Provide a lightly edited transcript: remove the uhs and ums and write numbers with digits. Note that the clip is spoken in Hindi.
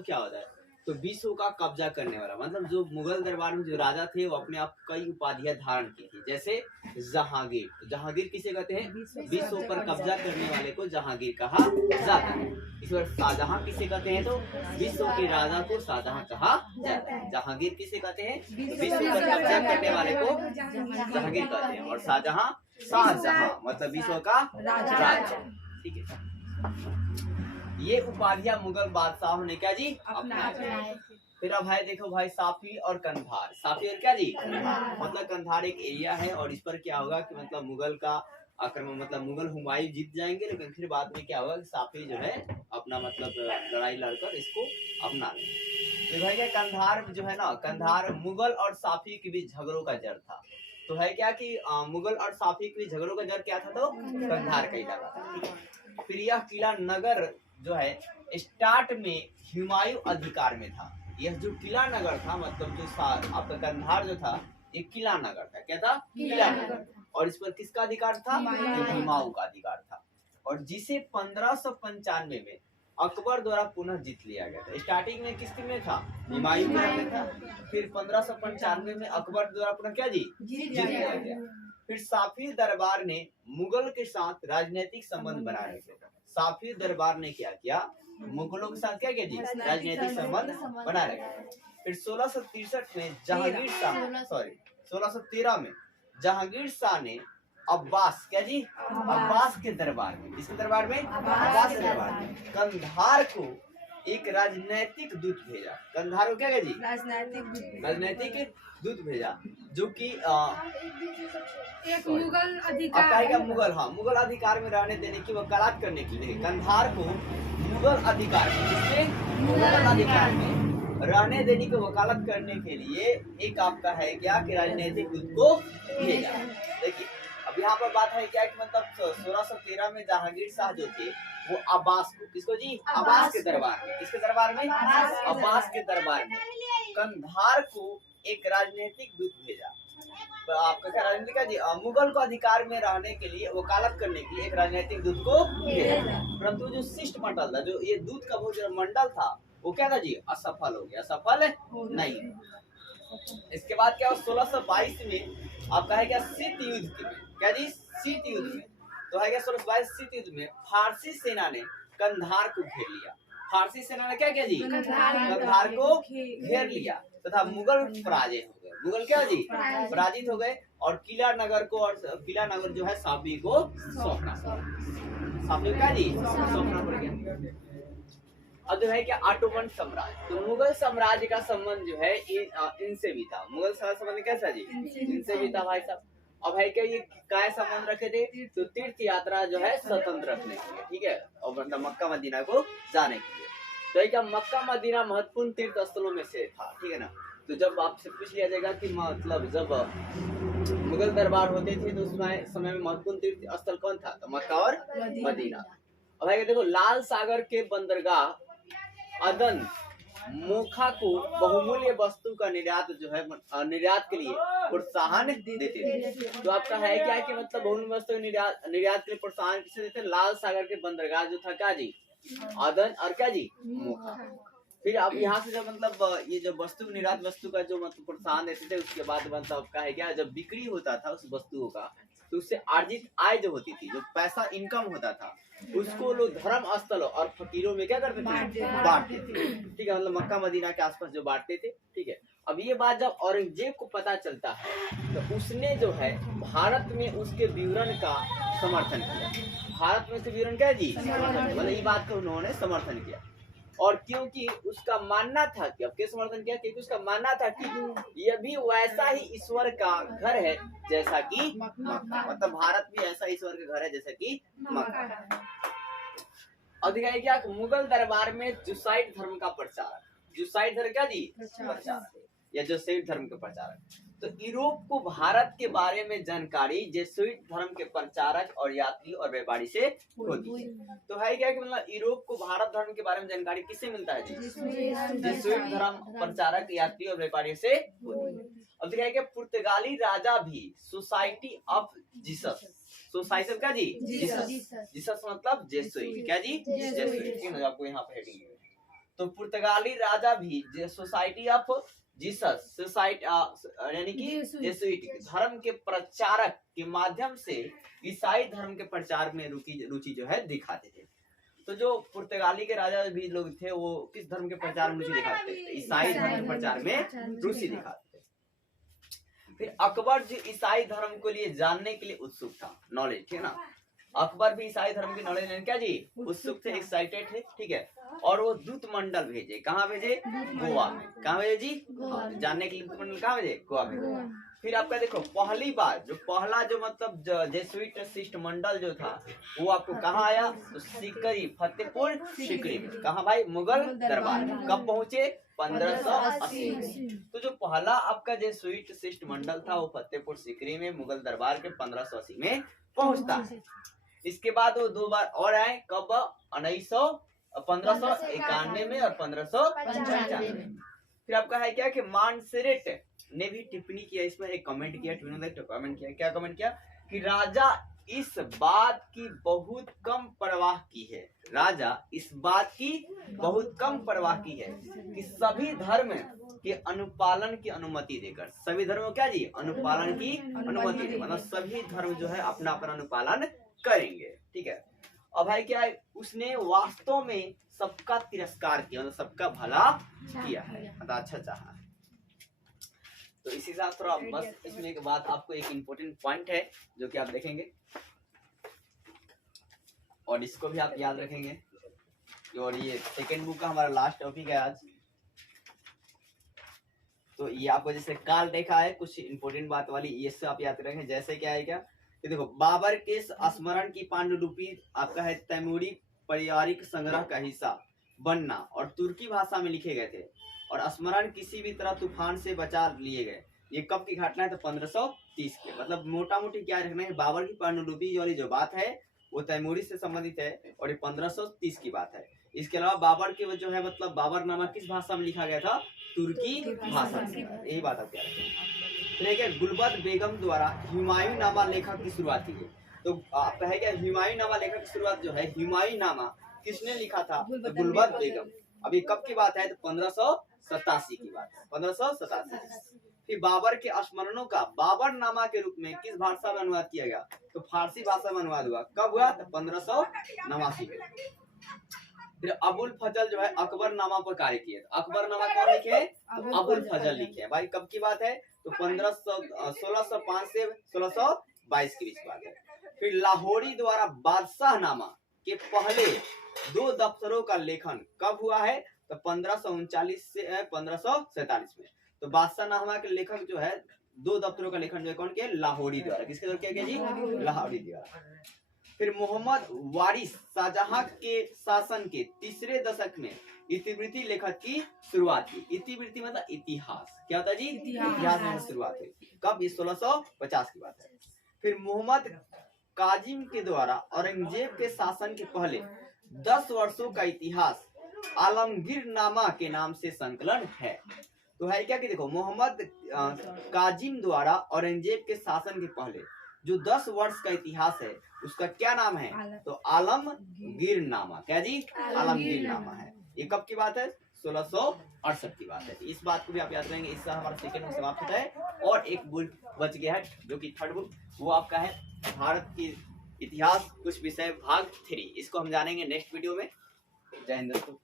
मतलब क्या होता है, तो विश्व का कब्जा करने वाला, मतलब जो मुगल दरबार में जो राजा थे वो अपने आप कई उपाधियां धारण की थी, जैसे जहांगीर। तो जहांगीर किसे कहते हैं? विश्व पर कब्जा करने वाले को जहांगीर कहा जाता है। इस बार शाहजहां किसे कहते हैं? तो विश्व के राजा को शाहजहां कहा जाता है। जहांगीर किसे कहते हैं? विश्व पर कब्जा करने वाले को जहांगीर कहते हैं। और शाहजहां शाहजहां मतलब विश्व का राजा। ठीक है, ये उपाधियां मुगल बादशाहों ने क्या जी अपनाई। फिर अब है देखो भाई साफी और कंधार। साफी और क्या जी कंधार, मतलब कंधार एक एरिया है और इस पर क्या होगा कि मतलब मुगल का आक्रमण, मतलब मुगल हुमायूं जीत जाएंगे, लेकिन फिर बाद में क्या होगा कि साफी जो है अपना मतलब लड़ाई लड़कर इसको अपना लेंगे। तो भाई क्या कंधार जो है ना, कंधार मुगल और साफी के बीच झगड़ों का जड़ था। तो है क्या कि मुगल और साफी के बीच झगड़ों का जड़ क्या था? तो कंधार का इलाका था। फिर यह किला नगर जो है स्टार्ट में हुमायूं अधिकार में था। यह जो किला नगर था, मतलब जो आपका कंधार जो था, ये किला नगर था। क्या था? किला नगर। और इस पर किसका अधिकार था? हुमायूं का अधिकार था। और जिसे 1595 में अकबर द्वारा पुनः जीत लिया गया था। स्टार्टिंग में किस में था? हुमायूं में था। फिर 1595 में अकबर द्वारा पुनः क्या जी जीत लिया गया। फिर साफी दरबार ने मुगल के साथ राजनीतिक संबंध बनाने के, साफी दरबार ने क्या किया? मुगलों के साथ क्या किया जी? राजनीतिक संबंध बना रखे। फिर 1663 में जहांगीर शाह, सॉरी 1613 में जहांगीर शाह ने अब्बास क्या जी अब्बास के दरबार में, किसके दरबार में? अब्बास के दरबार में कंधार को एक राजनीतिक दूत भेजा। कंधार को क्या किया जी? राजनीतिक दूत भेजा, जो कि एक मुगल अधिकार, मुगल अधिकार में रहने देने की वकालत करने के लिए कंधार को मुगल अधिकार में रहने देने की वकालत करने के लिए एक आपका है क्या कि राजनीतिक दूत को भेजा। देखिए अब यहाँ पर बात है क्या कि मतलब 1613 में जहांगीर शाह जो थे वो अब्बास को, किसको जी? अब्बास के दरबार में, किसके दरबार में? अब्बास के दरबार में कंधार को एक राजनीतिक दूत भेजा। तो आपका क्या राजनीतिक जी मुगल को अधिकार में रहने के लिए वकालत करने के लिए एक राजनीतिक दूत को भेजा। परंतु जो शिष्टमंडल था, जो ये दूत का वो जो मंडल था, वो क्या था जी? असफल हो गया, सफल नहीं। इसके बाद क्या 1622 में आपका है क्या शीत युद्ध में, क्या जी शीत युद्ध में, तो है क्या 1622 शीत युद्ध में फारसी सेना ने कंधार को घेर लिया। फारसी सेना ने क्या किया जी? कंधार को घेर लिया तथा मुगल पराजित हो गए। मुगल क्या जी? पराजित हो गए और किला नगर को, और किला नगर जो है साफी को सौंपना, साफी क्या जी सौंपना पड़ गया। अब जो है क्या ऑटोमन साम्राज्य, तो मुगल साम्राज्य का संबंध जो है इनसे भी था। मुगल संबंध कैसा जी? इनसे भी था भाई साहब। अब है क्या ये क्या संबंध रखे थे? तो तीर्थ यात्रा जो है स्वतंत्र रखने के लिए, ठीक है, और मतलब मक्का मदीना को जाने के लिए। तो क्या मक्का मदीना महत्वपूर्ण तीर्थ स्थलों में से था, ठीक है ना। तो जब आपसे पूछ लिया जाएगा कि मतलब जब मुगल दरबार होते थे तो उस समय में महत्वपूर्ण तीर्थ स्थल कौन था? तो मक्का और मदीना। अब है देखो लाल सागर के बंदरगाह अदन मोखा को बहुमूल्य वस्तु का निर्यात जो है निर्यात के लिए प्रोत्साहन देते थे। तो आपका है क्या कि मतलब बहुमूल्य वस्तु निर्यात के लिए प्रोत्साहन किसे देते? लाल सागर के बंदरगाह जो था क्या जी अदन और क्या जी मोखा। फिर अब यहाँ से जब मतलब ये जो वस्तु निर्यात वस्तु का जो मतलब प्रोत्साहन देते थे, उसके बाद मतलब का है क्या जब बिक्री होता था उस वस्तुओं का, तो उससे अर्जित आय जो होती थी, जो पैसा इनकम होता था, उसको लोग धर्म स्थलों और फकीरों में क्या करते थे? बांटते थे, ठीक है, मतलब मक्का मदीना के आसपास जो बांटते थे, ठीक है। अब ये बात जब औरंगजेब को पता चलता है तो उसने जो है भारत में उसके विवरण का समर्थन किया। भारत में उसके विवरण क्या जी मतलब ये बात को उन्होंने समर्थन किया। और क्योंकि उसका मानना था कि अब किस समर्थन किया? क्योंकि उसका मानना था कि यह भी वैसा ही ईश्वर का घर है जैसा कि मक्का, मतलब भारत भी ऐसा ईश्वर का घर है जैसा कि मक्का। अधिकारी क्या मुगल दरबार में जुसाइट धर्म का प्रचार, जुसाइट धर्म क्या जी प्रचार या जेसुइट धर्म के प्रचारक। तो यूरोप को भारत के बारे में जानकारी जेसुइट धर्म के प्रचारक और यात्री और व्यापारी से होती है। तो है क्या कि मतलब यूरोप को भारत धर्म के बारे में जानकारी किससे मिलता है? जेसुइट धर्म प्रचारक यात्री और व्यापारी से होती है। अब देखिए कि पुर्तगाली राजा भी सोसाइटी ऑफ जीसस, सोसाइटी क्या जी जीसस, जीसस मतलब जेसुइट क्या जी जेसुइट, आपको यहाँ पे हेडिंग है। तो पुर्तगाली राजा भी सोसाइटी ऑफ जीसस सोसाइटी यानी कि जेसुइट धर्म के प्रचारक के माध्यम से ईसाई धर्म के प्रचार में रुचि जो है दिखाते थे। तो जो पुर्तगाली के राजा भी लोग थे वो किस धर्म के प्रचार में रुचि दिखाते थे? ईसाई धर्म के प्रचार में रुचि दिखाते थे। फिर अकबर जो ईसाई धर्म को लिए जानने के लिए उत्सुक था, नॉलेज, ठीक है ना, अकबर भी ईसाई धर्म की नॉलेज लेने क्या जी उत्सुक थे, एक्साइटेड थे, ठीक है। और वो दूत मंडल भेजे, कहाँ भेजे? गोवा में। कहाँ भेजे जी? जानने के लिए दूत मंडल कहाँ भेजे? गोवा में। फिर आपका देखो पहली बार जो पहला जो मतलब जेसुइट शिष्टमंडल जो था वो आपको कहाँ आया? तो सीकरी, फतेहपुर सीकरी में। कहाँ भाई? मुगल दरबार में। कब पहुंचे? 1580। तो जो पहला आपका जेसुइट शिष्टमंडल था वो फतेहपुर सीकरी में मुगल दरबार के 1580 में पहुंचता है। इसके बाद वो 2 बार और आए, कब? 1591 में और 1595 में। फिर आपका है क्या कि मानसेरेट ने भी टिप्पणी किया, इसमें एक कमेंट किया, कमेंट किया, क्या कमेंट किया कि राजा इस बात की बहुत कम परवाह की है, राजा इस बात की बहुत कम परवाह की है कि सभी धर्म के अनुपालन की अनुमति देकर, सभी धर्म को क्या जी अनुपालन की अनुमति दे, मतलब सभी धर्म जो है अपना अपना अनुपालन करेंगे, ठीक है। अब भाई क्या है, उसने वास्तव में सबका तिरस्कार किया, मतलब सबका भला किया है, मतलब अच्छा चाहा। तो इसी साथ थोड़ा बस इसमें के बाद आपको एक इम्पोर्टेंट पॉइंट है जो कि आप देखेंगे और इसको भी आप याद रखेंगे। और ये सेकेंड बुक का हमारा लास्ट टॉपिक है आज। तो ये आपको जैसे काल देखा है कुछ इम्पोर्टेंट बात वाली, ये सब आप याद रखेंगे। जैसे क्या है, क्या कि देखो बाबर के स्मरण की पांडुलिपि आपका है तैमूरी पारिवारिक संग्रह का हिस्सा बनना और तुर्की भाषा में लिखे गए थे और स्मरण किसी भी तरह तूफान से बचा लिए गए। ये कब की घटना है? तो 1530 के। मतलब मोटा मोटी क्या रखना है, बाबर की पांडुलिपि वाली जो बात है वो तैमूरी से संबंधित है और ये 1530 की बात है। इसके अलावा बाबर के जो है मतलब बाबरनामा किस भाषा में लिखा गया था? तुर्की भाषा में। यही बात आप क्या रखेंगे। गुलबद बेगम द्वारा हुमायूं नामा लेखक की शुरुआत की गई। तो आप है क्या, हुमायूं नामा लेखक की शुरुआत जो है, हुमायूं नामा किसने लिखा था? तो गुलबद बेगम। अभी कब की बात है? तो 1587 की बात है, 1587। फिर बाबर के स्मरणों का बाबरनामा के रूप में किस भाषा में अनुवाद किया गया? तो फारसी भाषा में अनुवाद हुआ। कब हुआ? तो 1589 में। फिर अबुल फजल जो है अकबरनामा पर कार्य किए। अकबरनामा कौन लिखे? अबुल फजल लिखे। भाई कब की बात है? तो 1605 से 1622 के बीच बात है। फिर लाहौरी द्वारा बादशाहनामा के पहले 2 दफ्तरों का लेखन कब हुआ है? तो 1539 से 1547 में। तो बादशाहनामा के लेखक जो है 2 दफ्तरों का लेखन जो है कौन के? लाहौरी द्वारा। किसके द्वारा किया गया जी? लाहौरी द्वारा। फिर मोहम्मद वारिस शाहजहां के शासन के 3रे दशक में इतिवृत्ति लेखक की शुरुआत की। इतिवृत्ति मतलब इतिहास, क्या होता है जी? इतिहास में शुरुआत हुई। कब? ये 1650 की बात है। फिर मोहम्मद काजिम के द्वारा औरंगजेब के शासन के पहले 10 वर्षों का इतिहास आलमगीर नामा के नाम से संकलन है। तो है क्या कि देखो मोहम्मद काजिम द्वारा औरंगजेब के शासन के पहले जो 10 वर्ष का इतिहास है उसका क्या नाम है? तो आलमगीर नामा। क्या जी? आलमगीर नामा है। ये कब की बात है? 1668 की बात है। इस बात को भी आप याद रखेंगे। इससे हमारा सेकंड बुक समाप्त होता है और एक बुक बच गया है जो कि थर्ड बुक, वो आपका है भारत की इतिहास कुछ विषय भाग 3। इसको हम जानेंगे नेक्स्ट वीडियो में। जय हिंद दोस्तों।